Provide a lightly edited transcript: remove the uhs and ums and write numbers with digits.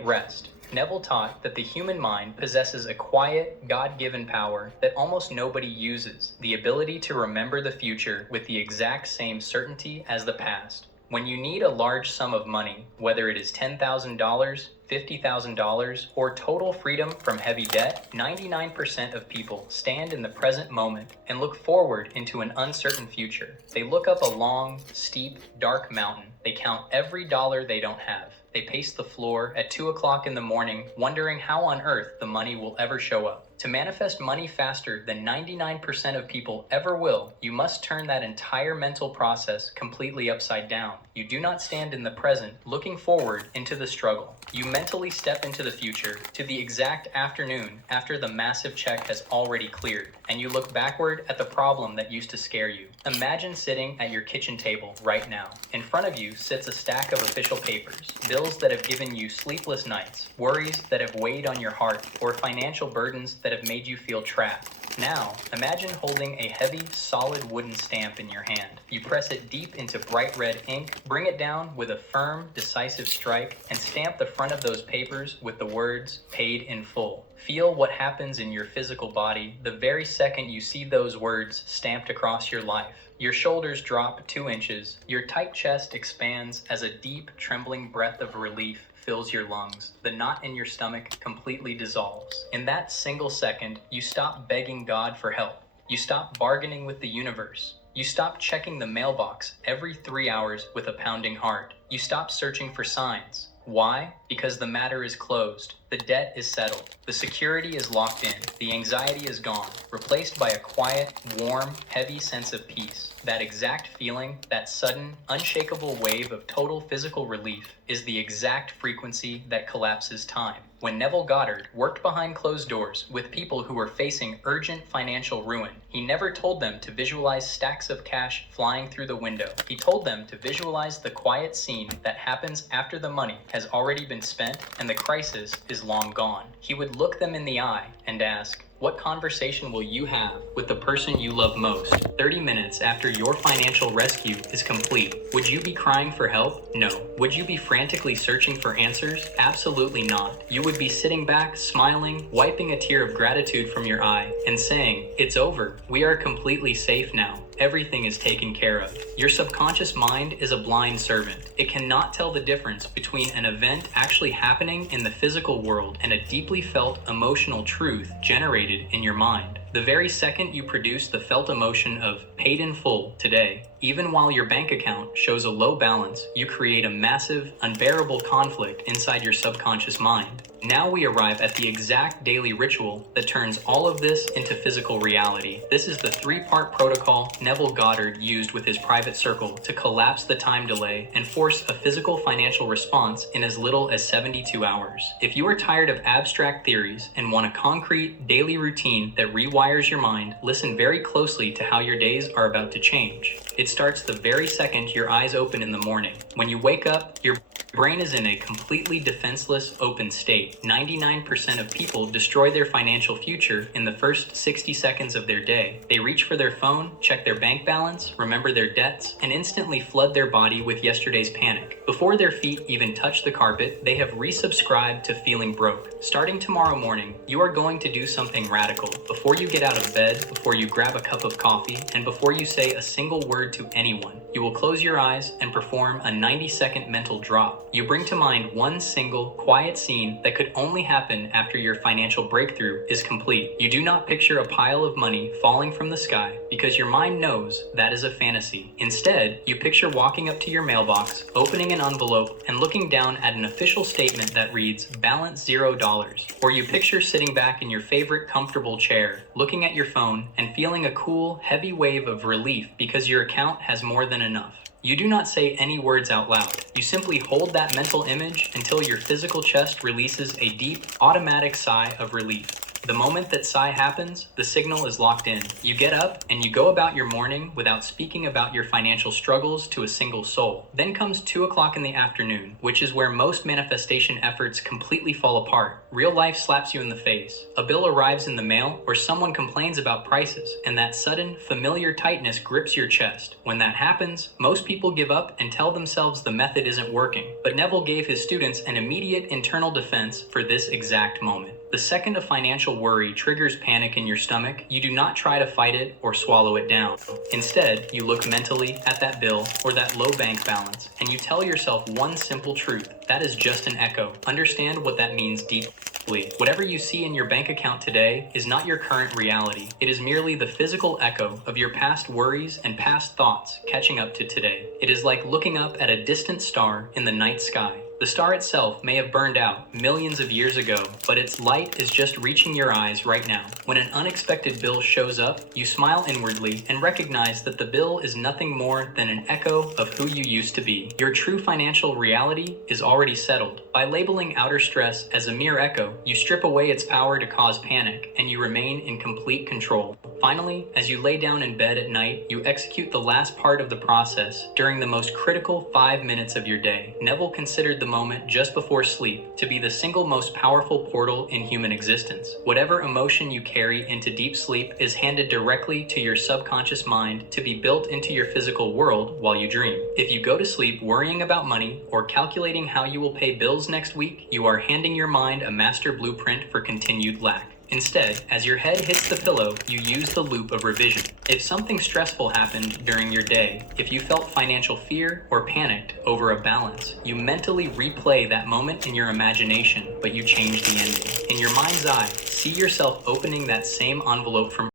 at rest. Neville taught that the human mind possesses a quiet, God-given power that almost nobody uses, the ability to remember the future with the exact same certainty as the past. When you need a large sum of money, whether it is $10,000, $50,000, or total freedom from heavy debt, 99% of people stand in the present moment and look forward into an uncertain future. They look up a long, steep, dark mountain. They count every dollar they don't have. They pace the floor at 2 o'clock in the morning, wondering how on earth the money will ever show up. To manifest money faster than 99% of people ever will, you must turn that entire mental process completely upside down. You do not stand in the present, looking forward into the struggle. You mentally step into the future, to the exact afternoon after the massive check has already cleared, and you look backward at the problem that used to scare you. Imagine sitting at your kitchen table right now. In front of you sits a stack of official papers, bills that have given you sleepless nights, worries that have weighed on your heart, or financial burdens that have made you feel trapped. Now, imagine holding a heavy, solid wooden stamp in your hand. You press it deep into bright red ink, bring it down with a firm, decisive strike, and stamp the front of those papers with the words, "Paid in full." Feel what happens in your physical body the very second you see those words stamped across your life. Your shoulders drop 2 inches, your tight chest expands as a deep, trembling breath of relief fills your lungs. The knot in your stomach completely dissolves. In that single second, you stop begging God for help. You stop bargaining with the universe. You stop checking the mailbox every 3 hours with a pounding heart. You stop searching for signs. Why? Because the matter is closed. The debt is settled. The security is locked in. The anxiety is gone, replaced by a quiet, warm, heavy sense of peace. That exact feeling, that sudden, unshakable wave of total physical relief, is the exact frequency that collapses time. When Neville Goddard worked behind closed doors with people who were facing urgent financial ruin, he never told them to visualize stacks of cash flying through the window. He told them to visualize the quiet scene that happens after the money has already been spent and the crisis is long gone. He would look them in the eye and ask, "What conversation will you have with the person you love most 30 minutes after your financial rescue is complete? Would you be crying for help? No. Would you be frantically searching for answers? Absolutely not. You would be sitting back, smiling, wiping a tear of gratitude from your eye, and saying, 'It's over. We are completely safe now. Everything is taken care of.' Your subconscious mind is a blind servant. It cannot tell the difference between an event actually happening in the physical world and a deeply felt emotional truth generated in your mind. The very second you produce the felt emotion of paid in full today, even while your bank account shows a low balance, you create a massive, unbearable conflict inside your subconscious mind. Now we arrive at the exact daily ritual that turns all of this into physical reality. This is the 3-part protocol Neville Goddard used with his private circle to collapse the time delay and force a physical financial response in as little as 72 hours. If you are tired of abstract theories and want a concrete, daily routine that rewires your mind, listen very closely to how your days are about to change. It starts the very second your eyes open in the morning. When you wake up, your brain is in a completely defenseless, open state. 99% of people destroy their financial future in the first 60 seconds of their day. They reach for their phone, check their bank balance, remember their debts, and instantly flood their body with yesterday's panic. Before their feet even touch the carpet, they have resubscribed to feeling broke. Starting tomorrow morning, you are going to do something radical. Before you get out of bed, before you grab a cup of coffee, and before you say a single word to anyone, you will close your eyes and perform a 90-second mental drop. You bring to mind one single, quiet scene that could only happen after your financial breakthrough is complete. You do not picture a pile of money falling from the sky because your mind knows that is a fantasy. Instead, you picture walking up to your mailbox, opening an envelope, and looking down at an official statement that reads, "Balance $0." Or you picture sitting back in your favorite comfortable chair, looking at your phone, and feeling a cool, heavy wave of relief because your account has more than enough. You do not say any words out loud. You simply hold that mental image until your physical chest releases a deep, automatic sigh of relief. The moment that sigh happens, the signal is locked in. You get up and you go about your morning without speaking about your financial struggles to a single soul. Then comes 2 o'clock in the afternoon, which is where most manifestation efforts completely fall apart. Real life slaps you in the face. A bill arrives in the mail or someone complains about prices, and that sudden, familiar tightness grips your chest. When that happens, most people give up and tell themselves the method isn't working. But Neville gave his students an immediate internal defense for this exact moment. The second a financial worry triggers panic in your stomach, you do not try to fight it or swallow it down. Instead, you look mentally at that bill or that low bank balance, and you tell yourself one simple truth: that is just an echo. Understand what that means deeply. Whatever you see in your bank account today is not your current reality. It is merely the physical echo of your past worries and past thoughts catching up to today. It is like looking up at a distant star in the night sky. The star itself may have burned out millions of years ago, but its light is just reaching your eyes right now. When an unexpected bill shows up, you smile inwardly and recognize that the bill is nothing more than an echo of who you used to be. Your true financial reality is already settled. By labeling outer stress as a mere echo, you strip away its power to cause panic, and you remain in complete control. Finally, as you lay down in bed at night, you execute the last part of the process during the most critical 5 minutes of your day. Neville considered the moment just before sleep to be the single most powerful portal in human existence. Whatever emotion you carry into deep sleep is handed directly to your subconscious mind to be built into your physical world while you dream. If you go to sleep worrying about money or calculating how you will pay bills next week, you are handing your mind a master blueprint for continued lack. Instead, as your head hits the pillow, you use the loop of revision. If something stressful happened during your day, if you felt financial fear or panicked over a balance, you mentally replay that moment in your imagination, but you change the ending. In your mind's eye, see yourself opening that same envelope from